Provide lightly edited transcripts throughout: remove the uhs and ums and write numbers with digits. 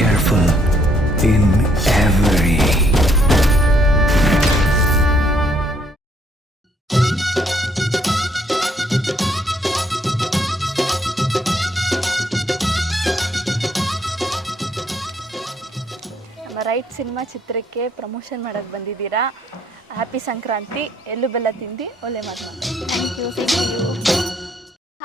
careful in every. ನಮ್ಮ right cinema ಚಿತ್ರಕ್ಕೆ promotion ಮಾಡೋಕ್ಕೆ ಬಂದಿದ್ದೀರಾ. ಹ್ಯಾಪಿ ಸಂಕ್ರಾಂತಿ. ಎಳ್ಳು ಬೆಲ್ಲ ತಿಂದು ಒಳ್ಳೆ ಮಾತು. Thank you.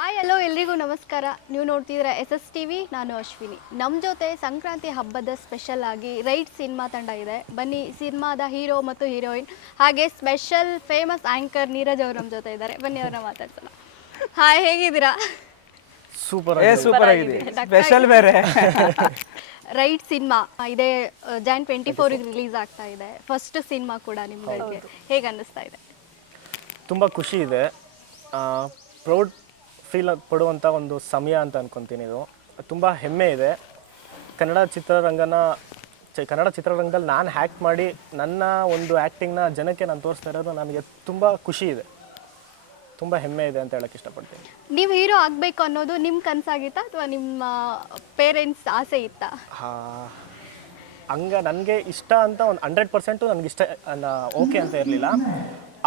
ಹಾಯ್ ಹಲೋ ಎಲ್ರಿಗೂ ನಮಸ್ಕಾರ. ನೀವು ನೋಡ್ತಿದ್ದೀರಾ SSTV. ನಾನು ಅಶ್ವಿನಿ. ನಮ್ಮ ಜೊತೆ ಸಂಕ್ರಾಂತಿ ಹಬ್ಬದ ಸ್ಪೆಷಲ್ ಆಗಿ ರೈಟ್ ಸಿನಿಮಾ ತಂಡ ಇದೆ. ಬನ್ನಿ, ಸಿನಿಮಾದ ಹೀರೋ ಮತ್ತು ಹೀರೋಯಿನ್ ಹಾಗೆ ಸ್ಪೆಷಲ್ ಫೇಮಸ್ ಆ್ಯಂಕರ್ ನೀರಜ್ ಅವರು ನಮ್ಮ ಜೊತೆ ಇದ್ದಾರೆ. ಬನ್ನಿ, ಅವ್ರನ್ನ ಮಾತಾಡ್ಸೋಣ. ಹಾಯ್, ಹೇಗಿದ್ದೀರಾ? ಸೂಪರ್ ಆಗಿದೆ. ಸ್ಪೆಷಲ್ ಬೇರೆ. ರೈಟ್ ಸಿನಿಮಾ ಇದೆ, Jan 24ಗೆ ರಿಲೀಸ್ ಆಗ್ತಾ ಇದೆ. ಫಸ್ಟ್ ಸಿನಿಮಾ ಕೂಡ ನಿಮ್ಗಳಿಗೆ ಹೇಗೆ ಅನ್ನಿಸ್ತಾ ಇದೆ? ತುಂಬ ಖುಷಿ ಇದೆ. ಪ್ರೌಡ್ ಫೀಲ್ ಪಡುವಂಥ ಒಂದು ಸಮಯ ಅಂತ ಅನ್ಕೊತೀನಿ. ಇದು ತುಂಬ ಹೆಮ್ಮೆ ಇದೆ. ಕನ್ನಡ ಚಿತ್ರರಂಗದಲ್ಲಿ ನಾನು ಹ್ಯಾಕ್ಟ್ ಮಾಡಿ ನನ್ನ ಒಂದು ಆ್ಯಕ್ಟಿಂಗ್ನ ಜನಕ್ಕೆ ನಾನು ತೋರಿಸ್ತಾ ಇರೋದು ನನಗೆ ತುಂಬ ಖುಷಿ ಇದೆ, ತುಂಬ ಹೆಮ್ಮೆ ಇದೆ ಅಂತ ಹೇಳಕ್ಕೆ ಇಷ್ಟಪಡ್ತೀನಿ. ನೀವು ಹೀರೋ ಆಗಬೇಕು ಅನ್ನೋದು ನಿಮ್ಮ ಕನಸಾಗಿತ್ತಾ ಅಥವಾ ನಿಮ್ಮ ಪೇರೆಂಟ್ಸ್ ಆಸೆ ಇತ್ತಾ? ಹಂಗೆ ನನಗೆ ಇಷ್ಟ ಅಂತ ಒಂದು 100% ನನಗೆ ಇಷ್ಟ ಓಕೆ ಅಂತ ಇರಲಿಲ್ಲ.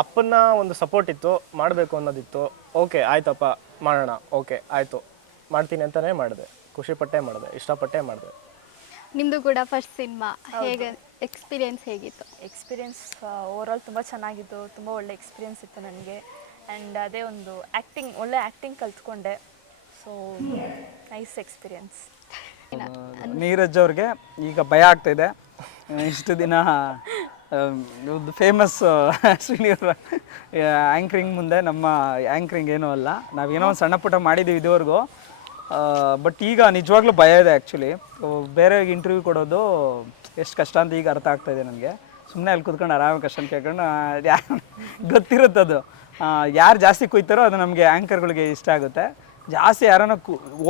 ಅಪ್ಪನ ಒಂದು ಸಪೋರ್ಟ್ ಇತ್ತು, ಮಾಡಬೇಕು ಅನ್ನೋದಿತ್ತು. ಓಕೆ ಆಯ್ತಪ್ಪ ಮಾಡೋಣ, ಓಕೆ ಆಯಿತು ಮಾಡ್ತೀನಿ ಅಂತಲೇ ಮಾಡಿದೆ. ಖುಷಿಪಟ್ಟೆ ಮಾಡಿದೆ, ಇಷ್ಟಪಟ್ಟೆ ಮಾಡಿದೆ. ನಿಮ್ಮದು ಕೂಡ ಫಸ್ಟ್ ಸಿನಿಮಾ, ಹೇಗೆ ಎಕ್ಸ್ಪೀರಿಯನ್ಸ್ ಹೇಗಿತ್ತು? ಎಕ್ಸ್ಪೀರಿಯನ್ಸ್ ಓವರಾಲ್ ತುಂಬ ಚೆನ್ನಾಗಿತ್ತು. ತುಂಬ ಒಳ್ಳೆ ಎಕ್ಸ್ಪೀರಿಯನ್ಸ್ ಇತ್ತು ನನಗೆ. ಆ್ಯಂಡ್ ಅದೇ ಒಂದು ಒಳ್ಳೆ ಆ್ಯಕ್ಟಿಂಗ್ ಕಲ್ತ್ಕೊಂಡೆ. So nice experience. ನೀರಜ್ ಅವ್ರಿಗೆ ಈಗ ಭಯ ಆಗ್ತಾಯಿದೆ. ಇಷ್ಟು ದಿನ ಫೇಮಸ್ ಅಶ್ವಿನಿಯವರ ಆ್ಯಂಕರಿಂಗ್ ಮುಂದೆ ನಮ್ಮ ಆ್ಯಂಕರಿಂಗ್ ಏನೂ ಅಲ್ಲ. ನಾವೇನೋ ಒಂದು ಸಣ್ಣ ಪುಟ್ಟ ಮಾಡಿದ್ದೀವಿ ಇದುವರೆಗೂ. ಬಟ್ ಈಗ ನಿಜವಾಗ್ಲೂ ಭಯ ಇದೆ ಆ್ಯಕ್ಚುಲಿ. ಬೇರೆ ಇಂಟರ್ವ್ಯೂ ಕೊಡೋದು ಎಷ್ಟು ಕಷ್ಟ ಅಂತ ಈಗ ಅರ್ಥ ಆಗ್ತಾಯಿದೆ ನನಗೆ. ಸುಮ್ಮನೆ ಅಲ್ಲಿ ಕೂತ್ಕೊಂಡು ಆರಾಮಾಗಿ ಕ್ವಶನ್ ಕೇಳ್ಕೊಂಡು ಗೊತ್ತಿರುತ್ತದು. ಯಾರು ಜಾಸ್ತಿ ಕುಯ್ತಾರೋ ಅದು ನಮಗೆ ಆ್ಯಂಕರ್ಗಳಿಗೆ ಇಷ್ಟ ಆಗುತ್ತೆ. ಜಾಸ್ತಿ ಯಾರನ್ನ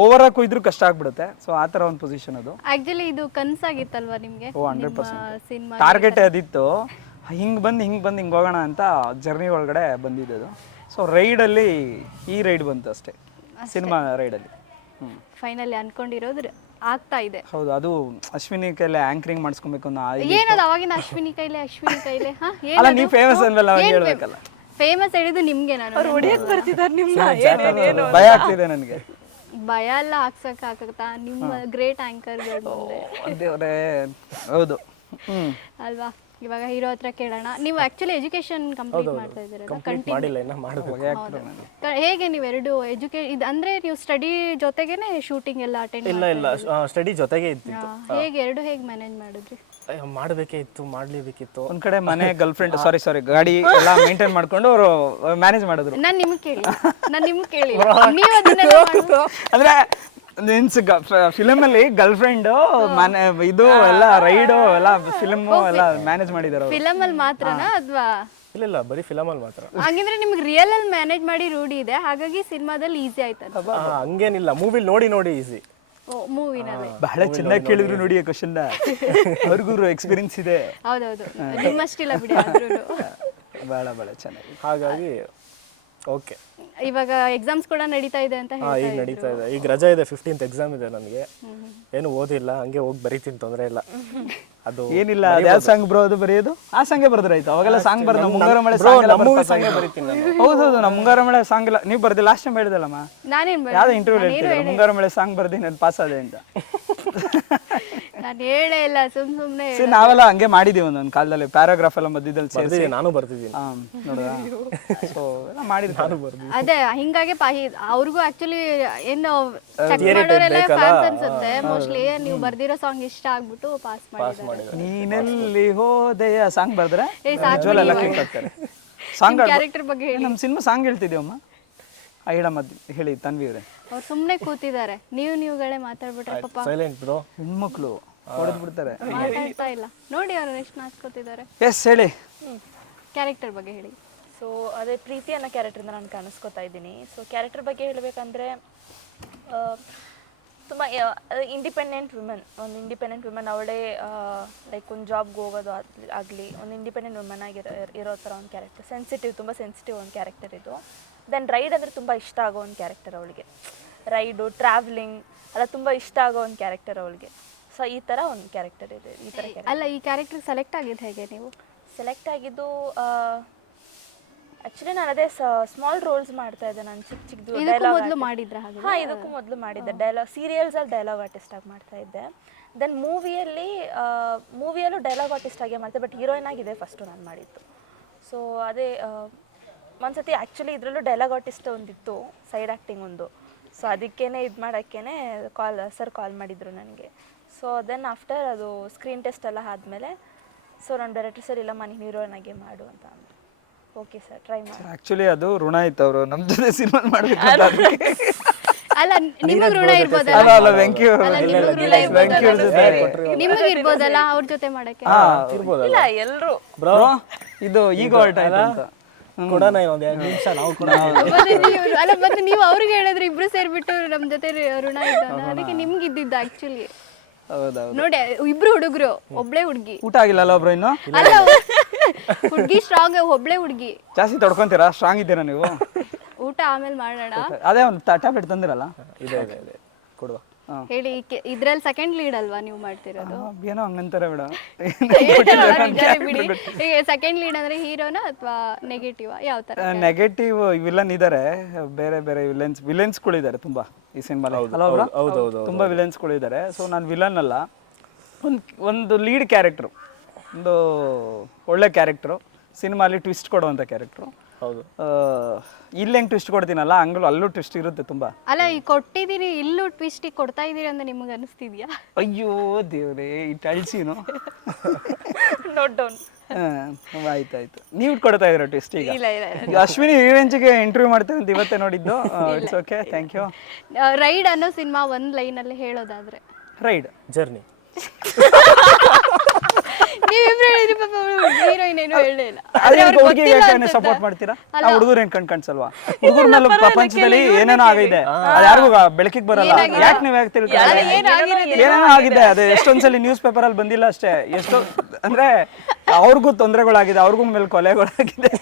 ಓವರಾಗಿ ಕುಯ್ದ್ರೂ ಕಷ್ಟ ಆಗ್ಬಿಡುತ್ತೆ. ಸೊ ಆ ಥರ ಒಂದು ಪೊಸಿಷನ್ ಅದು. ಆ್ಯಕ್ಚುಲಿ ಇದು ಕನಸಾಗಿತ್ತಲ್ವಾ ನಿಮಗೆ? 100% ಸಿನಿಮಾ ಟಾರ್ಗೆಟೇ ಅದಿತ್ತು. ಹಿಂಗೆ ಬಂದು ಹೋಗೋಣ ಅಂತ ಜರ್ನಿ ಒಳಗಡೆ ಬಂದಿದ್ದದು. ಸೊ ರೈಡಲ್ಲಿ ಈ ರೈಡ್ ಬಂತು ಅಷ್ಟೇ, ಸಿನಿಮಾ ರೈಡಲ್ಲಿ. ಫೈನಲಿ ಅನ್ಕೊಂಡಿರೋದು ಆಗ್ತಾ ಇದೆ. ಹೌದು, ಅದು ಅಶ್ವಿನಿ ಕೈಲಿ ಆ್ಯಂಕರಿಂಗ್ ಮಾಡಿಸ್ಕೊಬೇಕು ಅನ್ನೋ ಏನದು ಅವಾಗಿನ ಅಶ್ವಿನಿ ಕೈಲೆ ಅಲ್ಲ, ನೀವು ಫೇಮಸ್ ಅನ್ವಲ್ಲ, ಅವಾಗ ಹೇಳ್ಬೇಕಲ್ಲ. ಫೇಮಸ್ ಹೇಳಿದ್ದು ನಿಮ್ಗೆ. ನಾನು ಹೊಡಿಯಕ್ಕೆ ಬರ್ತಿದ್ದಾರೆ ನಿಮ್ಮ. ಭಯ ಆಗ್ತಿದೆ ನನಗೆ. ಭಯ ಎಲ್ಲ ಆಗ್ಸಕ್ಕಾಗತ್ತಾ ನಿಮ್ಮ ಗ್ರೇಟ್ ಆ್ಯಂಕರ್ಗಳು ಮುಂದೆ? ಹೌದು. ಅಲ್ವಾ? ಇವಾಗ ಹೀರೋ ಹತ್ರ ಕೇಳೋಣ. ನೀವು ಆಕ್ಚುಲಿ ಎಜುಕೇಶನ್ ಕಂಪ್ಲೀಟ್ ಮಾಡ್ತಾ ಮಾಡಿಲ್ಲ, ಇನ್ನು ಮಾಡಬೇಕು. ಹೇಗೆ ನೀವು ಎರಡು ಅಂದ್ರೆ ನೀವು ಸ್ಟಡಿ ಜೊತೆಗೇನೆ ಶೂಟಿಂಗ್ ಎಲ್ಲ ಅಟೆಂಡ್? ಇಲ್ಲ, ಸ್ಟಡಿ ಜೊತೆಗೆ ಇದ್ದಿತ್ತು. ಹೇಗೆ ಎರಡು ಹೇಗೆ ಮ್ಯಾನೇಜ್ ಮಾಡಿದ್ರಿ? ಮಾಡಬೇಕೇ ಇತ್ತು, ಮಾಡಲೇಬೇಕಿತ್ತು. ಒಂದ್ ಕಡೆ ಮನೆ ಗರ್ಲ್ಫ್ರೆಂಡ್ ಸಾರಿ ಗಾಡಿ ಎಲ್ಲ ಮೇಂಟೈನ್ ಮಾಡ್ಕೊಂಡು ಅವರು ಮ್ಯಾನೇಜ್ ಮಾಡಿದ್ರು. ನಾನು ನಿಮ್ಗೆ ಕೇಳಿ ನೀವು ಅದನ್ನೆಲ್ಲ ಅಂದ್ರೆ ಮೀನ್ಸ್ ಫಿಲಮಲ್ಲಿ ಗರ್ಲ್ಫ್ರೆಂಡ್ ಮನೆ ಇದು ಎಲ್ಲ ರೈಡು ಎಲ್ಲ ಫಿಲಮು ಎಲ್ಲ ಮ್ಯಾನೇಜ್ ಮಾಡಿದಾರೆ. ಫಿಲಮ್ ಅಲ್ಲಿ ಮಾತ್ರನಾ ಅಥವಾ? ಇಲ್ಲ, ಬರೀ ಫಿಲಮಲ್ಲಿ ಮಾತ್ರ. ಹಾಗಿದ್ರೆ ನಿಮ್ಗೆ ರಿಯಲ್ ಅಲ್ಲಿ ಮ್ಯಾನೇಜ್ ಮಾಡಿ ರೂಢಿ ಇದೆ, ಹಾಗಾಗಿ ಸಿನಿಮಾದಲ್ಲಿ ಈಸಿ ಆಯ್ತದ? ಹಂಗೇನಿಲ್ಲ, ಮೂವಿಲಿ ನೋಡಿ ಈಸಿ. ಮೂವಿನಲ್ಲಿ ಬಹಳ ಚೆನ್ನಾಗಿ ಕೇಳಿದ್ರು ನೋಡಿ ಕ್ವಶನ್. ಅವ್ರಿಗೂ ಎಕ್ಸ್ಪೀರಿಯನ್ಸ್ ಇದೆ. ಹೌದೌದು, ನಿಮ್ಮಷ್ಟಿಲ್ಲ ಬಿಡಿ. ಬಹಳ ಚೆನ್ನಾಗಿ. ಹಾಗಾಗಿ ಓಕೆ. ಇವಾಗ ಎಕ್ಸಾಮ್ಸ್ ಕೂಡ ನಡೀತಾ ಇದೆ ಅಂತ ಈಗ ನಡೀತಾ ಇದೆ. ಈಗ ರಜಾ ಇದೆ, 15th ಎಕ್ಸಾಮ್ ಇದೆ ನನಗೆ. ಏನು ಓದಿಲ್ಲ, ಹಂಗೆ ಹೋಗಿ ಬರೀತೀನಿ, ತೊಂದರೆ ಇಲ್ಲ. ಅದು ಏನಿಲ್ಲ. ಯಾವ ಸಾಂಗ್ ಬ್ರೋ ಅದು ಬರೆಯೋದು? ಆ ಸಾಂಗೇ ಬರ್ದ್ರಾಯ್ತು. ಅವಾಗೆಲ್ಲ ಸಾಂಗ್ ಬರ್ದ ಮುಂಗಾರ ಮಳೆ ಸಾಂಗ್ ಬರೀತೀನಿ. ಹೌದು, ನಮ್ಮ ಮುಂಗಾರ ಮಳೆ ಸಾಂಗ್ ಇಲ್ಲ ನೀವು ಬರ್ದಿ. ಲಾಸ್ಟ್ ಟೈಮ್ ಹೇಳಿದಲ್ಲಮ್ಮ, ಯಾವ್ದು ಇಂಟರ್ವ್ಯೂ ಹೇಳ್ತಿದ್ದೆ ಮುಂಗಾರ ಮಳೆ ಸಾಂಗ್ ಬರ್ದಿ ನಾನು ಪಾಸ್ ಆದೆ ಅಂತ. ನಾನು ಹೇಳೇ ಇಲ್ಲ, ಸುಮ್ಮನೆ ನಾವೆಲ್ಲ ಹಂಗೆ ಮಾಡಿದೀವಿ ಒಂದೊಂದು ಕಾಲದಲ್ಲಿ. ಪ್ಯಾರಾಗ್ರಾಫ್ ಎಲ್ಲ ಮಧ್ಯದಲ್ಲಿ ಸೇರಿಸಿ ನಾನು ಬರ್ತಿದ್ದೀನಿ. ನೋಡುವ, ಸೊ ಎಲ್ಲ ಮಾಡಿದ್ವಿ, ನಾನು ಬರ್ದಿ. ಅದೇ ಹಿಂಗಾಗಿ ಅವ್ರಿಗೂ ಆಕ್ಚುಲಿ ಏನು ಚೆಕ್ ಮಾಡೋರೆಲ್ಲ ಫ್ಯಾನ್ಸ್ ಅನ್ಸುತ್ತೆ ಮೋಸ್ಟ್ಲಿ. ನೀವು ಬರ್ದಿರೋ ಸಾಂಗ್ ಇಷ್ಟ ಆಗ್ಬಿಟ್ಟು ಪಾಸ್ ಮಾಡಿದ್ದಾರೆ. ನೀನೆಲ್ಲಿ ಹೋದೆಯ ಸಾಂಗ್ ಬರ್ದ್ರೆ ನಿಜವಲ್ಲ ಕ್ಲಿಕ್ ಆಗ್ತಾರೆ. ಸಾಂಗ್ ಕ್ಯಾರೆಕ್ಟರ್ ಬಗ್ಗೆ ಹೇಳಿ. ನಮ್ಮ ಸಿನಿಮಾ ಸಾಂಗ್ ಹೇಳ್ತಿದ್ದೀವಮ್ಮ. ಹೇಳ ಹೇಳಿ ತನ್ವಿ ಅವ್ರೆ. ಅವ್ರು ಸುಮ್ಮನೆ ಕೂತಿದ್ದಾರೆ, ನೀವುಗಳೇ ಮಾತಾಡ್ಬಿಟ್ರೆ ಪಾಪ. ಸೈಲೆಂಟ್ ಬ್ರೋ, ಹೆಣ್ಮಕ್ಳು ಹೊಡೆದು ಬಿಡ್ತಾರೆ, ಮಾತಾಡ್ತಾ ಇಲ್ಲ ನೋಡಿ ಅವ್ರು ಎಷ್ಟು ನಾಚ್ಕೋತಿದ್ದಾರೆ. ಎಸ್ ಹೇಳಿ, ಕ್ಯಾರೆಕ್ಟರ್ ಬಗ್ಗೆ ಹೇಳಿ. ಸೊ ಅದೇ ಪ್ರೀತಿ ಅನ್ನೋ ಕ್ಯಾರೆಕ್ಟ್ರಿಂದ ನಾನು ಕಾಣಿಸ್ಕೊತಾ ಇದ್ದೀನಿ. ಸೊ ಕ್ಯಾರೆಕ್ಟರ್ ಬಗ್ಗೆ ಹೇಳಬೇಕಂದ್ರೆ ತುಂಬ ಇಂಡಿಪೆಂಡೆಂಟ್ ಒಂದು ಇಂಡಿಪೆಂಡೆಂಟ್ ವುಮೆನ್ ಅವಳೇ ಲೈಕ್ ಒಂದು ಜಾಬ್ಗೆ ಹೋಗೋದು ಆಗಲಿ, ಒಂದು ಇಂಡಿಪೆಂಡೆಂಟ್ ವುಮೆನ್ ಇರೋ ಥರ ಒಂದು ಕ್ಯಾರೆಕ್ಟರ್. ತುಂಬ ಸೆನ್ಸಿಟಿವ್ ಒಂದು ಕ್ಯಾರೆಕ್ಟರ್ ಇದು. ದೆನ್ ರೈಡ್ ಅಂದರೆ ತುಂಬ ಇಷ್ಟ ಆಗೋ ಒಂದು ಕ್ಯಾರೆಕ್ಟರ್ ಅವಳಿಗೆ. ರೈಡು, ಟ್ರಾವೆಲಿಂಗ್ ಎಲ್ಲ ತುಂಬ ಇಷ್ಟ ಆಗೋ ಒಂದು ಕ್ಯಾರೆಕ್ಟರ್ ಅವಳಿಗೆ. ಸೊ ಈ ಥರ ಒಂದು ಕ್ಯಾರೆಕ್ಟರ್ ಇದೆ, ಈ ಥರ ಕ್ಯಾರೆಕ್ಟರ್. ಅಲ್ಲ, ಈ ಕ್ಯಾರೆಕ್ಟರ್ ಸೆಲೆಕ್ಟ್ ಆಗಿದ್ದು ಹೇಗೆ ನೀವು? ಸೆಲೆಕ್ಟ್ ಆಗಿದ್ದು ಆ್ಯಕ್ಚುಲಿ ನಾನು ಅದೇ ಸ್ಮಾಲ್ ರೋಲ್ಸ್ ಮಾಡ್ತಾ ಇದ್ದೆ. ನಾನು ಚಿಕ್ಕ ಚಿಕ್ಕದು ಇದಕ್ಕೂ ಡೈಲಾಗ್ ಮೊದಲು ಮಾಡಿದ್ರ ಹಾಗೆ? ಹಾಂ, ಇದಕ್ಕೂ ಮೊದಲು ಮಾಡಿದ್ದೆ. ಡೈಲಾಗ್ ಸೀರಿಯಲ್ಸಲ್ಲಿ ಡೈಲಾಗ್ ಆರ್ಟಿಸ್ಟ್ ಆಗಿ ಮಾಡ್ತಾ ಇದ್ದೆ. ದೆನ್ ಮೂವಿಯಲ್ಲೂ ಡೈಲಾಗ್ ಆರ್ಟಿಸ್ಟ್ ಆಗೇ ಮಾಡ್ತೆ, ಬಟ್ ಹೀರೋಯಿನ್ ಆಗಿದೆ ಫಸ್ಟು ನಾನು ಮಾಡಿದ್ದು. ಸೊ ಅದೇ ಒಂದ್ಸತಿ ಆ್ಯಕ್ಚುಲಿ ಇದರಲ್ಲೂ ಡೈಲಾಗ್ ಆರ್ಟಿಸ್ಟ್ ಒಂದಿತ್ತು, ಸೈಡ್ ಆ್ಯಕ್ಟಿಂಗ್ ಒಂದು. ಸೊ ಅದಕ್ಕೇ ಇದು ಮಾಡೋಕ್ಕೇ ಸರ್ ಕಾಲ್ ಮಾಡಿದರು ನನಗೆ. ಸೊ ದೆನ್ ಆಫ್ಟರ್ ಅದು ಸ್ಕ್ರೀನ್ ಟೆಸ್ಟ್ ಎಲ್ಲ ಆದಮೇಲೆ ಸೊ ನಾನು ಡೈರೆಕ್ಟರ್ ಸರ್ ಇಲ್ಲಮ್ಮ ನೀನು ಹೀರೋಯಿನ್ ಆಗೇ ಮಾಡು ಅಂತ ಅಂದರು. ಓಕೆ ಸರ್, ಟ್ರೈ ಮಾಡಿ. ಆ್ಯಕ್ಚುಲಿ ಅದು ಋಣ ಇತ್ತು, ಅವರು ನಮ್ಮ ಜೊತೆ ಸಿನಿಮಾ ಮಾಡಬೇಕು. ಅಲ್ಲ, ನಿಮಗೆ ಋಣ ಇರ್ಬೋದಲ್ಲ? ಅಲ್ಲ ಅಲ್ಲ, ವೆಂಕಿ ಅವರು ನಿಮಗೆ ಇರ್ಬೋದಲ್ಲ ಅವ್ರ ಜೊತೆ ಮಾಡಕ್ಕೆ? ಇಲ್ಲ, ಎಲ್ಲರೂ ಬ್ರೋ ಇದು ಈಗ ಹೊರಟ ಅಂತ ಕೊಡೋಣ ಒಂದು 2 ನಿಮಿಷ ನಾವು ಕೂಡ. ಅಲ್ಲ, ಮತ್ತೆ ನೀವು ಅವ್ರಿಗೆ ಹೇಳಿದ್ರೆ ಇಬ್ರು ಸೇರ್ಬಿಟ್ಟು ನಮ್ಮ ಜೊತೆ ಋಣ ಇದ್ದಾನ, ಅದಕ್ಕೆ ನಿಮ್ಗೆ ಇದ್ದಿದ್ದು ಆಕ್ಚುಲಿ. ಹೌದೌದು. ನೋಡಿ, ಇಬ್ರು ಹುಡುಗರು, ಒಬ್ಳೆ ಹುಡುಗಿ. ಊಟ ಆಗಿಲ್ಲಲ್ಲ ಒಬ್ರು ಇನ್ನು? ಅಲ್ಲ, ಹುಡುಗಿ ಸ್ಟ್ರಾಂಗ್, ಒಬ್ಳೆ ಹುಡುಗಿ. ಜಾಸ್ತಿ ತೊಡ್ಕೊಂತೀರಾ? ಸ್ಟ್ರಾಂಗ್ ಇದ್ದೀರಾ ನೀವು? ಊಟ ಆಮೇಲೆ ಮಾಡೋಣ. ಅದೇ ಒಂದು ಟ್ಯಾಬ್ಲೆಟ್ ತಂದಿರಲ್ಲ? ಇದೆ ಕೊಡುವ. ಹೇಳಿ, ಇದ್ರಲ್ಲಿ ಸೆಕೆಂಡ್ ಲೀಡ್ ಅಲ್ವಾ ನೀವು ಮಾಡ್ತಿರೋದು? ಏನೋ ಹಂಗಂತಾರೆ ಬಿಡ. ಈಗ ಸೆಕೆಂಡ್ ಲೀಡ್ ಅಂದ್ರೆ ಹೀರೋನಾ ಅಥವಾ ನೆಗೆಟಿವ್, ಯಾವ ತರ? ನೆಗೆಟಿವ್ ವಿಲನ್ ಇದಾರೆ, ಬೇರೆ ಬೇರೆ ವಿಲನ್ಸ್ಗಳಿದ್ದಾರೆ ತುಂಬಾ ಈ ಸಿನಿಮಾಲಿ. ತುಂಬಾ ವಿಲನ್ಸ್ಗಳಿದ್ದಾರೆ. ಸೊ ನಾನು ವಿಲನ್ ಅಲ್ಲ, ಒಂದು ಲೀಡ್ ಕ್ಯಾರೆಕ್ಟ್ರು, ಒಂದು ಒಳ್ಳೆ ಕ್ಯಾರೆಕ್ಟ್ರು, ಸಿನಿಮಾಲಿ ಟ್ವಿಸ್ಟ್ ಕೊಡುವಂಥ ಕ್ಯಾರೆಕ್ಟ್ರು. ಹೌದು. ಇಲ್ಲಿ ಹೆಂಗೆ ಟ್ವಿಸ್ಟ್ ಕೊಡ್ತೀನಲ್ಲ ಹಂಗಲೂ ಅಲ್ಲೂ ಟ್ವಿಸ್ಟ್ ಇರುತ್ತೆ ತುಂಬಾ. ಅಲ್ಲ, ಈಗ ಕೊಟ್ಟಿದ್ದೀರಿ, ಇಲ್ಲೂ ಟ್ವಿಸ್ಟ್ ಕೊಡ್ತಾ ಇದೀರಿ ಅಂತ ನಿಮಗೆ ಅನಿಸ್ತಿದ್ಯಾ? ಅಯ್ಯೋ ದೇವ್ರೇ, ಇಟ್ಟು ಅಳಿಸಿನು. Note down. ಆಯ್ತಾಯ್ತು, ನೀವು ಕೊಡ್ತಾ ಇದ್ದೀರಾ ಟ್ವಿಸ್ಟ್ ಈಗ? ಇಲ್ಲ ಇಲ್ಲ ಈಗ ಅಶ್ವಿನಿ ಗೆ ಇಂಟರ್ವ್ಯೂ ಮಾಡ್ತೇವೆ ಅಂತ ಇವತ್ತೇ ನೋಡಿದ್ದು. It's okay, thank you. Ride ಅನ್ನೋ ಸಿನಿಮಾ ಒಂದು ಲೈನಲ್ಲಿ ಹೇಳೋದಾದ್ರೆ? Ride journey. ನೀವಿಬ್ರು ಹೇಳಿದ್ರಿ, ಪಾಪ ಹೀರೋಯಿನ್ ಏನು ಹೇಳೇ ಇಲ್ಲ. ಅದೇ ಹುಡುಗಿಗೆ ಸಪೋರ್ಟ್ ಮಾಡ್ತೀರಾ? ಹುಡುಗರು ಏನ್ ಕಣ್ಸಲ್ವಾ? ಹುಡುಗರ ಮೇಲೆ ಪ್ರಪಂಚದಲ್ಲಿ ಏನೇನೋ ಆಗಿದೆ, ಅದು ಯಾರಿಗೂ ಬೆಳಕಿಗೆ ಬರಲ್ಲ. ಯಾಕೆ ನೀವು ಯಾಕೆ ತಿಳ್ಕೊಳ್ಳಿ? ಏನೇನೋ ಆಗಿದೆ, ಅದು ಎಷ್ಟೊಂದ್ಸಲಿ ನ್ಯೂಸ್ ಪೇಪರ್ ಅಲ್ಲಿ ಬಂದಿಲ್ಲ ಅಷ್ಟೇ. ಎಷ್ಟೋ ಅಂದ್ರೆ ಅವ್ರಿಗೂ ತೊಂದರೆಗಳಾಗಿದೆ, ಅವ್ರಿಗೂ ಮೇಲೆ ಕೊಲೆಗಳಾಗಿದೆ.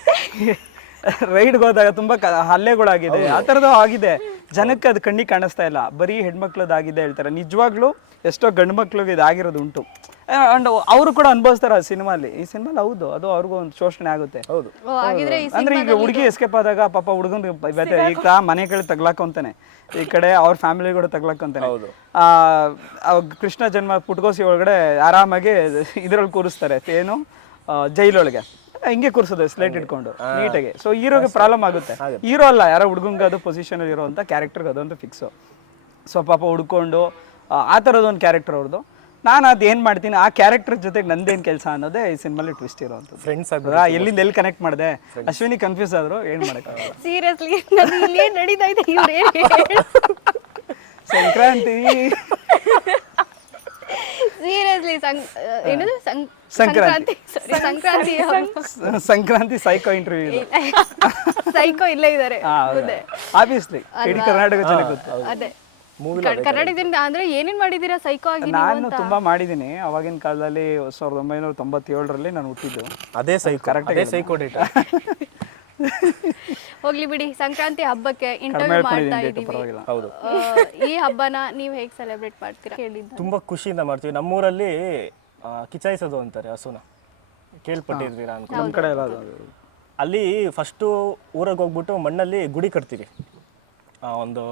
ರೈಡ್ಗೆ ಹೋದಾಗ ತುಂಬಾ ಹಲ್ಲೆಗಳಾಗಿದೆ, ಆ ಥರದ್ದು ಆಗಿದೆ. ಜನಕ್ಕೆ ಅದು ಕಣ್ಣಿಗೆ ಕಾಣಿಸ್ತಾ ಇಲ್ಲ, ಬರೀ ಹೆಣ್ಮಕ್ಳದ್ದಾಗಿದೆ ಹೇಳ್ತಾರೆ. ನಿಜವಾಗ್ಲೂ ಎಷ್ಟೋ ಗಂಡು ಮಕ್ಳಿಗೆ ಇದಾಗಿರೋದು ಉಂಟು. ಅಂಡ್ ಅವರು ಕೂಡ ಅನುಭವಿಸ್ತಾರೆ ಆ ಸಿನಿಮಾಲಿ. ಈ ಸಿನಿಮಾಲಿ ಹೌದು, ಅದು ಅವ್ರಿಗೂ ಒಂದು ಶೋಷಣೆ ಆಗುತ್ತೆ. ಹೌದು. ಅಂದ್ರೆ ಈಗ ಹುಡುಗಿ ಎಸ್ಕೇಪ್ ಆದಾಗ ಪಾಪ ಹುಡುಗನ್ ಈಗ ಮನೆ ಕಡೆ ತಗ್ಲಾಕೊಂತಾನೆ, ಈ ಕಡೆ ಅವ್ರ ಫ್ಯಾಮಿಲಿ ಕೂಡ ತಗ್ಲಾಕೊಂತಾನೆ. ಕೃಷ್ಣ ಜನ್ಮ ಪುಟ್ಕೋಸಿ ಒಳಗಡೆ ಆರಾಮಾಗಿ ಇದ್ರಲ್ಲಿ ಕೂರಿಸ್ತಾರೆ, ಏನು ಜೈಲೊಳಗೆ ಹಿಂಗೆ ಕೂರಿಸೋದು ಸ್ಲೇಟ್ ಇಟ್ಕೊಂಡು ನೀಟಾಗಿ. ಸೊ ಹೀರೋಗೆ ಪ್ರಾಬ್ಲಮ್ ಆಗುತ್ತೆ. ಹೀರೋ ಅಲ್ಲ, ಯಾರೋ ಹುಡುಗಂಗೆ ಅದು ಪೊಸಿಷನ್ ಇರೋ ಅಂತ ಕ್ಯಾರೆಕ್ಟರ್ಗೆ ಅದಂತೂ ಫಿಕ್ಸು. ಸೊ ಪಾಪ ಹುಡ್ಕೊಂಡು ಆ ಥರದೊಂದು ಕ್ಯಾರೆಕ್ಟರ್ ಅವ್ರದ್ದು. ನಾನು ಅದು ಏನು ಮಾಡ್ತೀನಿ, ಆ ಕ್ಯಾರೆಕ್ಟರ್ ಜೊತೆಗೆ ನಂದೇನು ಕೆಲಸ ಅನ್ನೋದೇ ಈ ಸಿನಿಮಾಲಿ ಟ್ವಿಸ್ಟ್ ಇರೋವಂಥದ್ದು. ಫ್ರೆಂಡ್ಸ್ ಎಲ್ಲಿಂದ ಎಲ್ಲಿ ಕನೆಕ್ಟ್ ಮಾಡಿದೆ, ಅಶ್ವಿನಿ ಕನ್ಫ್ಯೂಸ್ ಆದ್ರು, ಏನು ಮಾಡೋಕ್ಕಾಗಲ್ಲ. ಸೀರಿಯಸ್ಲಿ ಇಲ್ಲಿ ನಡೀತಾ ಇದೆ ಇವ್ರು ಸಂಕ್ರಾಂತಿ ಸೀರಿಯಸ್ಲಿ ಏನದು Sankranti Sankranti psycho interview. Psycho ಇಲ್ಲೇ ಇದ್ದಾರೆ ಆಬ್ವಿಯಸ್ಲಿ, ಇಡೀ ಕರ್ನಾಟಕ ಜನ ಗೊತ್ತು. ಅದೇ ಕರ್ನಾಟಕದಿಂದ ಅಂದ್ರೆ ಏನೇನ್ ಮಾಡಿದೀರಾ ಸೈಕೋ ಆಗಿ? ನಾನು ತುಂಬಾ ಮಾಡಿದೀನಿ. ಅವಾಗಿನ ಕಾಲದಲ್ಲಿ 1997ರಲ್ಲಿ ನಾನು ಹುಟ್ಟಿದ್ದು. ಅದೇ ಸೈಕೋ, ಅದೇ ಸೈಕೋ ಡೇಟ್. ಹೋಗ್ಲಿ ಬಿಡಿ, ಸಂಕ್ರಾಂತಿ ಹಬ್ಬಕ್ಕೆ ಇಂಟರ್ವ್ಯೂ ಮಾಡ್ತಾ ಇದೀವಿ. ಹೌದು. ಈ ಹಬ್ಬನ ನೀವು ಹೇಗೆ ಸೆಲೆಬ್ರೇಟ್ ಮಾಡ್ತೀರಾ? ಕೇಳಿದ್ದು ತುಂಬಾ ಖುಷಿಯಿಂದ ಮಾಡ್ತೀವಿ. ನಮ್ಮೂರಲ್ಲಿ ಕಿಚಾಯಿಸೋದು ಅಂತಾರೆ ಹಸುನ, ಕೇಳ್ಪಟ್ಟಿರ್ತೀರಾ ಅಂತ. ನಮ್ಮ ಕಡೆ ಎಲ್ಲ ಅಲ್ಲಿ ಫಸ್ಟು ಊರಿಗೆ ಹೋಗ್ಬಿಟ್ಟು ಮಣ್ಣಲ್ಲಿ ಗುಡಿ ಕಟ್ತೀವಿ. ಒಂದು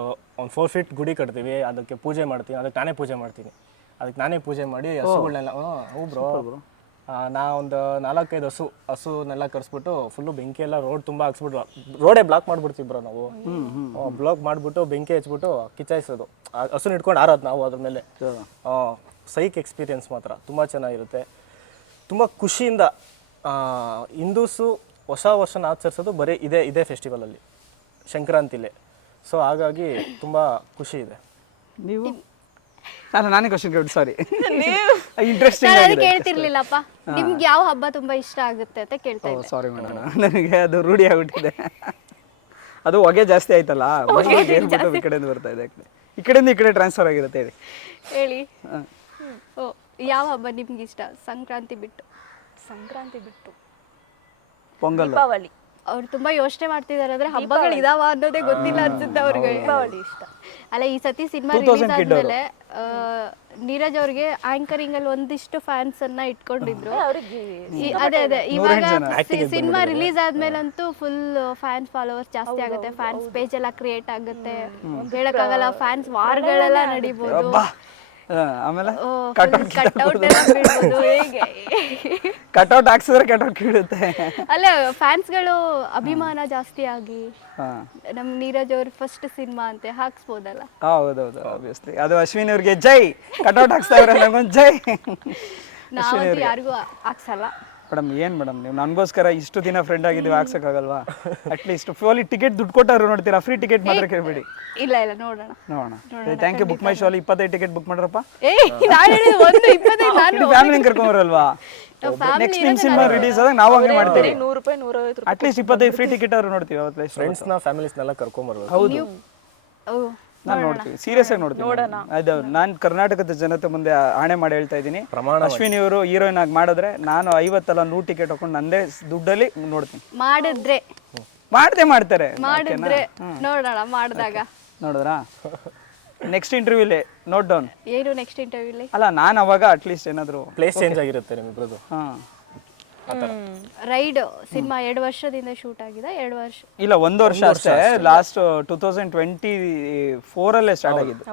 4 ಫೀಟ್ ಗುಡಿ ಕಟ್ತೀವಿ, ಅದಕ್ಕೆ ಪೂಜೆ ಮಾಡ್ತೀವಿ. ಅದಕ್ಕೆ ನಾನೇ ಪೂಜೆ ಮಾಡ್ತೀನಿ. ಅದಕ್ಕೆ ನಾನೇ ಪೂಜೆ ಮಾಡಿ ಹಸುಗಳನ್ನೆಲ್ಲ ಹ್ಞೂ ಬ್ರೋ, ನಾ ಒಂದು 4-5 ಹಸುನೆಲ್ಲ ಕರೆಸ್ಬಿಟ್ಟು ಫುಲ್ಲು ಬೆಂಕಿ ಎಲ್ಲ ರೋಡ್ ತುಂಬ ಹಾಕ್ಸ್ಬಿಟ್ಟು ರೋಡೇ ಬ್ಲಾಕ್ ಮಾಡಿಬಿಡ್ತೀವಿ ಬ್ರೋ ನಾವು. ಬ್ಲಾಕ್ ಮಾಡಿಬಿಟ್ಟು ಬೆಂಕಿ ಹಚ್ಬಿಟ್ಟು ಕಿಚಾಯಿಸೋದು, ಹಸುನ ಇಟ್ಕೊಂಡು ಆರೋದು ನಾವು ಅದ್ರ ಮೇಲೆ. ಸೈಕ್ ಎಕ್ಸ್ಪೀರಿಯನ್ಸ್ ಮಾತ್ರ ತುಂಬ ಚೆನ್ನಾಗಿರುತ್ತೆ. ತುಂಬ ಖುಷಿಯಿಂದ ಹಿಂದೂಸು ಹೊಸ ವರ್ಷನ ಆಚರಿಸೋದು ಬರೀ ಇದೇ ಫೆಸ್ಟಿವಲಲ್ಲಿ, ಸಂಕ್ರಾಂತಿಲೇ. ಸೊ ಹಾಗಾಗಿ ತುಂಬ ಖುಷಿ ಇದೆ. ನೀವು ನಾನೇ ಕ್ವಶನ್ ಕೇಳಿ, ಸಾರಿ, ಇಂಟ್ರೆಸ್ಟಿಂಗ್ ಆಗಿದೆ. ಕೇಳ್ತಿರ್ಲಿಲ್ಲಪ್ಪ, ನಿಮ್ಗೆ ಯಾವ ಹಬ್ಬ ತುಂಬಾ ಇಷ್ಟ ಆಗುತ್ತೆ ಅಂತ ಕೇಳ್ತಾ ಇದ್ದೆ. ಸಾರಿ ಮೇಡಮ್, ನನಗೆ ಅದು ರೂಢಿ ಆಗ್ಬಿಟ್ಟಿದೆ. ಅದು ಹೊಗೆ ಜಾಸ್ತಿ ಆಯ್ತಲ್ಲ, ಹೇಳ್ಬಿಟ್ಟು ಈ ಕಡೆಯಿಂದ ಬರ್ತಾ ಇದೆ, ಈ ಕಡೆಯಿಂದ ಈ ಕಡೆ ಟ್ರಾನ್ಸ್ಫರ್ ಆಗಿರುತ್ತೆ. ಹೇಳಿ, ಯಾವ ಹಬ್ಬ ನಿಮ್ಗೆ ಇಷ್ಟ? ಸಂಕ್ರಾಂತಿ ಬಿಟ್ಟು ಪೊಂಗಲ್, ದೀಪಾವಳಿ. ಅವ್ರು ತುಂಬಾ ಯೋಚನೆ ಮಾಡ್ತಿದಾರೆ, ಅಂದ್ರೆ ಹಬ್ಬಗಳು ಇದಾವ ಅನ್ನೋದೇ ಗೊತ್ತಿಲ್ಲ ಅನ್ಸುತ್ತೆ ಅವ್ರಿಗೆ. ದೀಪಾವಳಿ ಇಷ್ಟ. ಅಲ್ಲ, ಈ ಸತಿ ಸಿನಿಮಾ ರಿಲೀಸ್ ಆದ್ಮೇಲೆ ನೀರಜ್ ಅವ್ರಿಗೆ ಆಂಕರಿಂಗ್ ಅಲ್ಲಿ ಒಂದಿಷ್ಟು ಫ್ಯಾನ್ಸ್ ಅನ್ನ ಇಟ್ಕೊಂಡಿದ್ರು. ಅವ್ರಿಗೆ ಅದೇ ಇವಾಗ ಸಿನಿಮಾ ರಿಲೀಸ್ ಆದ್ಮೇಲಂತೂ ಫುಲ್ ಫ್ಯಾನ್ಸ್ ಫಾಲೋವರ್ಸ್ ಜಾಸ್ತಿ ಆಗುತ್ತೆ, ಫ್ಯಾನ್ಸ್ ಪೇಜ್ ಎಲ್ಲ ಕ್ರಿಯೇಟ್ ಆಗುತ್ತೆ. ಹೇಳಕ್ಕಾಗಲ್ಲ, ಫ್ಯಾನ್ಸ್ ವಾರ್ಗಳೆಲ್ಲ ನಡೀಬಹುದು. ಆಮೇಲೆ ಕಟ್ಔಟ್ ಎಲ್ಲ ಬೀಳ್ಬೋದು. ಹೇಗೆ ಕಟ್ಔಟ್ ಹಾಕ್ಸಿದ್ರೆ ಕಟ್ಔಟ್ ಕೀಳುತ್ತೆ. ಅಲ್ಲ, ಫ್ಯಾನ್ಸ್ಗಳು ಅಭಿಮಾನ ಜಾಸ್ತಿ ಆಗಿ ನಮ್ ನೀರಜ್ ಅವ್ರ ಫಸ್ಟ್ ಸಿನಿಮಾ ಅಂತೆ ಹಾಕ್ಸ್ಬೋದಲ್ಲ. ಹೌದೌದು, ಆಬ್ವಿಯಸ್ಲಿ. ಅದು ಅಶ್ವಿನಿ ಅವ್ರಿಗೆ ಜೈ ಕಟ್ಔಟ್ ಹಾಕ್ಸ್ತಾ ಇದ್ರೆ ನನಗೊಂದು ಜೈ. ನಾವಂತೂ ಯಾರಿಗೂ ಹಾಕ್ಸಲ್ಲ. ಮೇಡಮ್ ಏನು ಮೇಡಮ್, ನೀವು ನನಗೋಸ್ಕರ ಇಷ್ಟು ದಿನ ಫ್ರೆಂಡ್ ಆಗಿದ್ದೀವಿ, ಹಾಕ್ಸೋಕ್ಕಾಗಲ್ವಾ? ಅಟ್ಲೀಸ್ಟ್ ಫೋಲಿ ಟಿಕೆಟ್ ದುಡ್ಡು ಕೊಟ್ಟವ್ರು ನೋಡ್ತೀರಾ, ಫ್ರೀ ಟಿಕೆಟ್ ಮಾತ್ರ ಕೇಳ್ಬೇಡಿ. ಇಲ್ಲ ನೋಡೋಣ. Thank you. ಬುಕ್ ಮೈ ಶೋಲಿ 25 ಟಿಕೆಟ್ ಬುಕ್ ಮಾಡ್ರಪ್ಪ. ಫ್ಯಾಮಿಲಿ ಕರ್ಕೊಂಬರಲ್ವಾ? ನೆಕ್ಸ್ಟ್ ನಿಮ್ಮ ಸಿನಿಮಾ ರಿಲೀಸ್ ಆದಾಗ ನಾವು ಹಂಗೆ ಮಾಡ್ತೀವಿ. 100 ರೂಪಾಯಿ 150 ಅಟ್ಲೀಸ್ಟ್ 25 ಫ್ರೀ ಟಿಕೆಟ್ ಅವ್ರು ನೋಡ್ತೀವಿ. ಅವತ್ತು ಫ್ರೆಂಡ್ಸ್ನ ಫ್ಯಾಮಿಲೀಸ್ನೆಲ್ಲ ಕರ್ಕೊಂಬರ್ಬೋದು. ಹೌದು, ನಾನು ನೋಡ್ತೀವಿ, ಸೀರಿಯಸ್ ಆಗಿ ನೋಡ್ತೀವಿ. ಅದು ನಾನು ಕರ್ನಾಟಕದ ಜನತೆ ಮುಂದೆ ಆಣೆ ಮಾಡಿ ಹೇಳ್ತಾ ಇದ್ದೀನಿ, ಅಶ್ವಿನಿ ಅವರು ಹೀರೋಯಿನ್ ಆಗಿ ಮಾಡಿದ್ರೆ ನಾನು 50 ಅಲ್ಲ 100 ಟಿಕೆಟ್ ಹಾಕೊಂಡು ನಂದೇ ದುಡ್ಡಲ್ಲಿ ನೋಡ್ತೀನಿ. ಮಾಡ್ತಾರೆ ನೋಡೋಣ ಮಾಡಿದಾಗ. ನೋಡಿದ್ರಾ? ನೆಕ್ಸ್ಟ್ ಇಂಟರ್ವ್ಯೂಲಿ ನೋಟ್ ಡೌನ್. ಏನು ನೆಕ್ಸ್ಟ್ ಇಂಟರ್ವ್ಯೂಲಿ? ಅಲ್ಲ, ನಾನು ಅವಾಗ ಅಟ್ಲೀಸ್ಟ್ ಏನಾದ್ರು ಪ್ಲೇಸ್ ಚೇಂಜ್ ಆಗಿರುತ್ತೆ ನಿಮ್ಮಿಬ್ರದ್ದು. ರೈಡ್ ಸಿನಿಮಾ 2 ವರ್ಷದಿಂದ ಶೂಟ್ ಆಗಿದೆ. 2 ವರ್ಷ ಇಲ್ಲ, 1 ವರ್ಷ ಅಷ್ಟೇ. ಲಾಸ್ಟ್ 2024 ಅಲ್ಲೇ ಸ್ಟಾರ್ಟ್ ಆಗಿದ್ದು.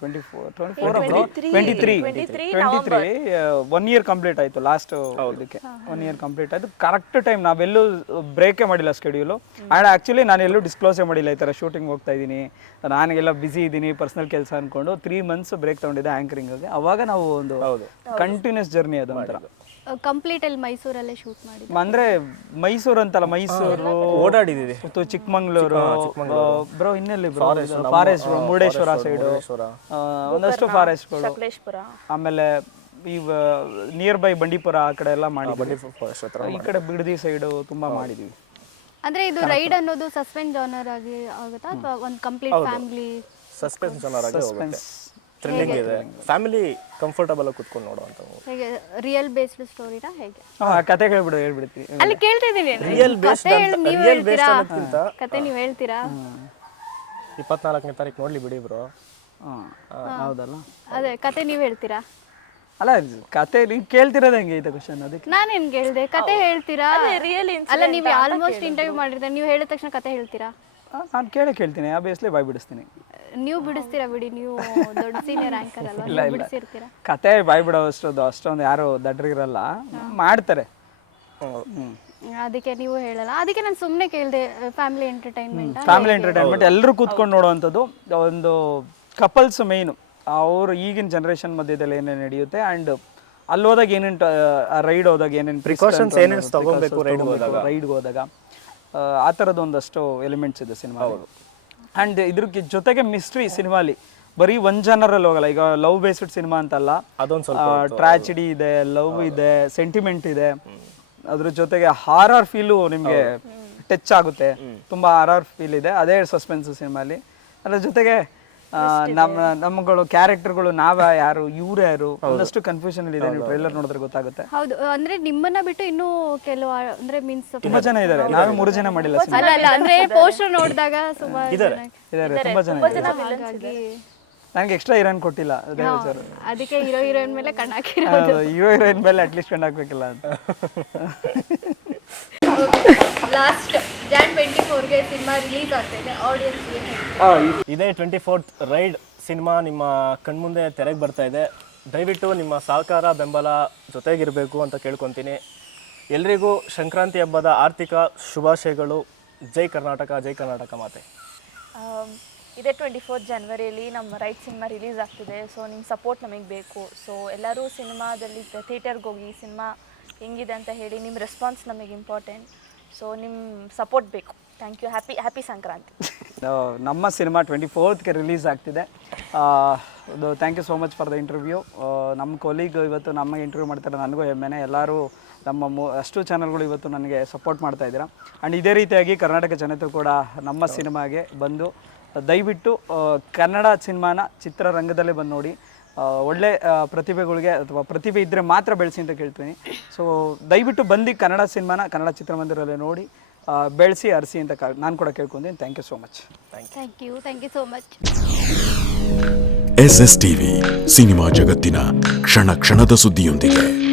23 1 ಇಯರ್ ಕಂಪ್ಲೀಟ್ ಆಯ್ತು. ಲಾಸ್ಟ್ ಇದಕ್ಕೆ 1 ಇಯರ್ ಕಂಪ್ಲೀಟ್ ಆಯ್ತು. Correct time. ನಾವೆಲ್ಲೂ ಬ್ರೇಕೇ ಮಾಡಿಲ್ಲ ಸ್ಕೆಡ್ಯೂಲು. ಆ್ಯಂಡ್ ಆ್ಯಕ್ಚುಲಿ ನಾನು ಎಲ್ಲೂ ಡಿಸ್ಕ್ಲೋಸೇ ಮಾಡಿಲ್ಲ ಈ ಥರ ಶೂಟಿಂಗ್ ಹೋಗ್ತಾ ಇದ್ದೀನಿ, ನಾನೆಲ್ಲ ಬ್ಯುಸಿ ಇದ್ದೀನಿ, ಪರ್ಸನಲ್ ಕೆಲಸ ಅಂದ್ಕೊಂಡು 3 ಮಂತ್ಸ್ ಬ್ರೇಕ್ ತೊಗೊಂಡಿದ್ದೆ ಆ್ಯಂಕರಿಂಗ್ಗೆ. ಅವಾಗ ನಾವು ಒಂದು ಕಂಟಿನ್ಯೂಸ್ ಜರ್ನಿ ಅದು ಒಂಥರ. ಕಂಪ್ಲೀಟ್ ಅಲ್ಲಿ ಮೈಸೂರಲ್ಲೇ ಶೂಟ್ ಮಾಡಿದ್ವಿ. ಅಂದ್ರೆ ಮೈಸೂರು ಅಂತಲ್ಲ, ಮೈಸೂರು ಓಡಾಡಿದ್ದೀವಿ, ಚಿಕ್ಕಮಂಗ್ಳೂರು ಬ್ರೋ, ಇನ್ನೆಲ್ಲಿ ಬ್ರೋ ಫಾರೆಸ್ಟ್, ಮುರುಡೇಶ್ವರ ಸೈಡು ಒಂದಷ್ಟು ಫಾರೆಸ್ಟ್ಗಳು, ಸಕಲೇಶ್ಪುರ, ಆಮೇಲೆ ಈ ನಿಯರ್ ಬೈ ಬಂಡೀಪುರ ಆ ಕಡೆ ಎಲ್ಲ ಮಾಡಿದ್ವಿ. ಈ ಕಡೆ ಬಿಡದಿ ಸೈಡು ತುಂಬಾ ಮಾಡಿದ್ವಿ. ಅಂದ್ರೆ ಇದು ರೈಡ್ ಅನ್ನೋದು ಸಸ್ಪೆನ್ಸ್ ಜಾನರ್ ಆಗಿ ಆಗುತ್ತಾ ಅಥವಾ ಒಂದು ಕಂಪ್ಲೀಟ್ ಫ್ಯಾಮಿಲಿ ಸಸ್ಪೆನ್ಸ್ ಜಾನರ್ ಆಗಿ ಹೋಗುತ್ತೆ? ಥ್ರಿಲ್ಲಿಂಗ್ ಇದೆ, ಫ್ಯಾಮಿಲಿ ಕಂಫರ್ಟಬಲ್ ಆಗಿ ಕುತ್ಕೊಂಡು ನೋಡುವಂತ. ಹೇಗೆ ರಿಯಲ್ ಬೇಸ್ಡ್ ಸ್ಟೋರಿನಾ ಹೇಗೆ? ಕತೆ ಹೇಳ್ಬಿಡ್ತೀವಿ. ಅಲ್ಲಿ ಕೇಳ್ತಾ ಇದ್ದೀನಿ, ರಿಯಲ್ ಬೇಸ್ಡ್ ಅನ್ನೋದಕ್ಕಿಂತ ಕತೆ ನೀವು ಹೇಳ್ತೀರಾ? 24ನೇ ತಾರೀಕು ನೋಡ್ಲಿ ಬಿಡಿ ಬ್ರೋ. ಹೌದಲ್ಲ, ಅದೇ ಕತೆ ನೀವು ಹೇಳ್ತೀರಾ? ಅಲ್ಲ, ಕತೆ ನೀವು ಕೇಳ್ತಿರೋದು ಹೆಂಗೆ ಇದು ಕ್ವಶನ್? ಅದಕ್ಕೆ ನಾನೇನ್ ಕೇಳಿದೆ, ಕತೆ ಹೇಳ್ತೀರಾ? ರಿಯಲ್ ಅಲ್ಲ, ನೀವು ಆಲ್ಮೋಸ್ಟ್ ಇಂಟರ್ವ್ಯೂ ಮಾಡಿರ್ತೀರ, ನೀವು ಹೇಳಿದ ತಕ್ಷಣ ಕತೆ ಹೇಳ್ತೀರಾ? ನಾನು ಕೇಳ್ತೀನಿ, ಆಬ್ವಿಯಸ್ಲಿ ಬಾಯ್ ಬಿಡಿಸ್ತೀನಿ. ನೀವು ಬಿಡಿಸ್ತೀರಾ ಬಿಡಿ, ನೀವು ದೊಡ್ಡ ಸೀನಿಯರ್ ಆಂಕರ್ ಅಲ್ವಾ, ನೀವು ಬಿಡಿಸಿರ್ತೀರಾ. ಕತೆ ಬಾಯ್ ಅಷ್ಟೊಂದು ಯಾರು ದಡ್ರಿರಲ್ಲ, ಮಾಡ್ತಾರೆ. ಅದಕ್ಕೆ ನೀವು ಹೇಳಲ್ಲ. ಅದಕ್ಕೆ ನಾನು ಸುಮ್ಮನೆ ಕೇಳಿದೆ, ಫ್ಯಾಮಿಲಿ ಎಂಟರ್ಟೈನ್ಮೆಂಟ್ ಎಲ್ಲರೂ ಕೂತ್ಕೊಂಡು ನೋಡುವಂಥದ್ದು. ಒಂದು ಕಪಲ್ಸ್ ಮೇಯ್ನು, ಅವರು ಈಗಿನ ಜನ್ರೇಷನ್ ಮಧ್ಯದಲ್ಲಿ ಏನೇನು ನಡೆಯುತ್ತೆ, ಆ್ಯಂಡ್ ಅಲ್ಲಿ ಹೋದಾಗ ಏನೇನು ರೈಡ್ ಹೋದಾಗ ಏನೇನು ಪ್ರಿಕಾಷನ್ಸ್ ಏನೇನು ತಗೋಬೇಕು ರೈಡ್ಗೆ ಹೋದಾಗ, ಆ ಥರದ್ದು ಒಂದಷ್ಟು ಎಲಿಮೆಂಟ್ಸ್ ಇದೆ ಸಿನಿಮಾ. ಆ್ಯಂಡ್ ಇದ್ರ ಜೊತೆಗೆ ಮಿಸ್ಟ್ರಿ ಸಿನಿಮಾಲಿ ಬರೀ ಒಂದು ಜನರಲ್ಲಿ ಹೋಗಲ್ಲ. ಈಗ ಲವ್ ಬೇಸ್ಡ್ ಸಿನಿಮಾ ಅಂತಲ್ಲ, ಅದೊಂದು ಸ್ವಲ್ಪ ಟ್ರಾಜಿಡಿ ಇದೆ, ಲವ್ ಇದೆ, ಸೆಂಟಿಮೆಂಟ್ ಇದೆ. ಅದ್ರ ಜೊತೆಗೆ ಹಾರರ್ ಫೀಲು ನಿಮಗೆ ಟಚ್ ಆಗುತ್ತೆ, ತುಂಬ ಹಾರರ್ ಫೀಲ್ ಇದೆ. ಅದೇ ಸಸ್ಪೆನ್ಸ್ ಸಿನಿಮಾಲಿ. ಅದ್ರ ಜೊತೆಗೆ ನಮ್ಮಗಳು ಕ್ಯಾರೆಕ್ಟರ್ಗಳು, ಯಾರು ಇವ್ರು ಯಾರು, ಒಂದಷ್ಟು ಕನ್ಫ್ಯೂಷನ್ ಇದೆ. ನೀವು ಟ್ರೈಲರ್ ನೋಡಿದ್ರೆ ಗೊತ್ತಾಗುತ್ತೆ. ಹೌದು, ಅಂದ್ರೆ ನಿಮ್ಮನ್ನ ಬಿಟ್ಟು ಇನ್ನೂ ಕೆಲವು ಅಂದ್ರೆ ಮೀನ್ಸ್ ತುಂಬಾ ಜನ ಇದ್ದಾರೆ. ನಾವೇ 3 ಜನ ಮಾಡಿಲ್ಲ. ಅಲ್ಲ, ಅಂದ್ರೆ ಪೋಸ್ಟರ್ ನೋಡಿದಾಗ ಸುಮಾರು ಇದ್ದಾರೆ, ತುಂಬಾ ಜನ ಇದ್ದಾರೆ. ನನಗೆ ಎಕ್ಸ್ಟ್ರಾ ಹೀರೋಯಿನ್ ಕೊಟ್ಟಿಲ್ಲ, ಅದಕ್ಕೆ ಹೀರೋಯಿನ್ ಮೇಲೆ ಕಣ್ಣು ಹಾಕಿರೋದು. ಹೀರೋಯಿನ್ ಮೇಲೆ ಅಟ್ಲೀಸ್ಟ್ ಕಣ್ಣು ಹಾಕ್ಬೇಕಿಲ್ಲ ಅಂತ. ಲಾಸ್ಟ್ ಜಾನ್ 24ಗೆ ಸಿನಿಮಾ ರಿಲೀಸ್ ಆಗ್ತಿದೆ. ಆಡಿಯನ್ಸ್ ಇದೇ 24th ರೈಡ್ ಸಿನಿಮಾ ನಿಮ್ಮ ಕಣ್ಮುಂದೆ ತೆರೆಗೆ ಬರ್ತಾ ಇದೆ. ದಯವಿಟ್ಟು ನಿಮ್ಮ ಸಹಕಾರ ಬೆಂಬಲ ಜೊತೆಗಿರಬೇಕು ಅಂತ ಕೇಳ್ಕೊತೀನಿ. ಎಲ್ರಿಗೂ ಸಂಕ್ರಾಂತಿ ಹಬ್ಬದ ಆರ್ಥಿಕ ಶುಭಾಶಯಗಳು. ಜೈ ಕರ್ನಾಟಕ, ಜೈ ಕರ್ನಾಟಕ ಮಾತೆ. ಇದೇ 24 ಜನವರಿಯಲ್ಲಿ ನಮ್ಮ ರೈಟ್ ಸಿನಿಮಾ ರಿಲೀಸ್ ಆಗ್ತಿದೆ. ಸೊ ನಿಮ್ಮ ಸಪೋರ್ಟ್ ನಮಗೆ ಬೇಕು. ಸೊ ಎಲ್ಲರೂ ಸಿನಿಮಾದಲ್ಲಿ ಥಿಯೇಟರ್ಗೆ ಹೋಗಿ ಸಿನಿಮಾ ಹೆಂಗಿದೆ ಅಂತ ಹೇಳಿ, ನಿಮ್ಮ ರೆಸ್ಪಾನ್ಸ್ ನಮಗೆ ಇಂಪಾರ್ಟೆಂಟ್. ಸೊ ನಿಮ್ಮ ಸಪೋರ್ಟ್ ಬೇಕು. Thank you. ಹ್ಯಾಪಿ ಸಂಕ್ರಾಂತಿ. ನಮ್ಮ ಸಿನಿಮಾ 24th ರಿಲೀಸ್ ಆಗ್ತಿದೆ. Thank you so much for the interview. ನಮ್ಮ ಕೊಲೀಗ್ ಇವತ್ತು ನಮಗೆ ಇಂಟರ್ವ್ಯೂ ಮಾಡ್ತಾರೆ, ನನಗೂ ಹೆಮ್ಮೆನೆ. ಎಲ್ಲರೂ ನಮ್ಮ ಅಷ್ಟು ಚಾನಲ್ಗಳು ಇವತ್ತು ನನಗೆ ಸಪೋರ್ಟ್ ಮಾಡ್ತಾ ಇದ್ದೀರಾ. ಆ್ಯಂಡ್ ಇದೇ ರೀತಿಯಾಗಿ ಕರ್ನಾಟಕ ಜನತೆ ಕೂಡ ನಮ್ಮ ಸಿನಿಮಾಗೆ ಬಂದು ದಯವಿಟ್ಟು ಕನ್ನಡ ಸಿನಿಮಾನ ಚಿತ್ರರಂಗದಲ್ಲೇ ಬಂದು ನೋಡಿ. ಒಳ್ಳೆ ಪ್ರತಿಭೆಗಳಿಗೆ ಅಥವಾ ಪ್ರತಿಭೆ ಇದ್ದರೆ ಮಾತ್ರ ಬೆಳೆಸಿ ಅಂತ ಕೇಳ್ತೀನಿ. ಸೊ ದಯವಿಟ್ಟು ಬಂದು ಕನ್ನಡ ಸಿನಿಮಾನ ಕನ್ನಡ ಚಿತ್ರಮಂದಿರಲ್ಲೇ ನೋಡಿ ಬೆಳೆಸಿ ಅರಸಿ ಅಂತ ನಾನು ಕೂಡ ಕೇಳ್ಕೊಂತೀನಿ. Thank you so much. Thank you so much. SS TV cinema ಜಗತ್ತಿನ ಕ್ಷಣ ಕ್ಷಣದ ಸುದ್ದಿಯೊಂದಿಗೆ.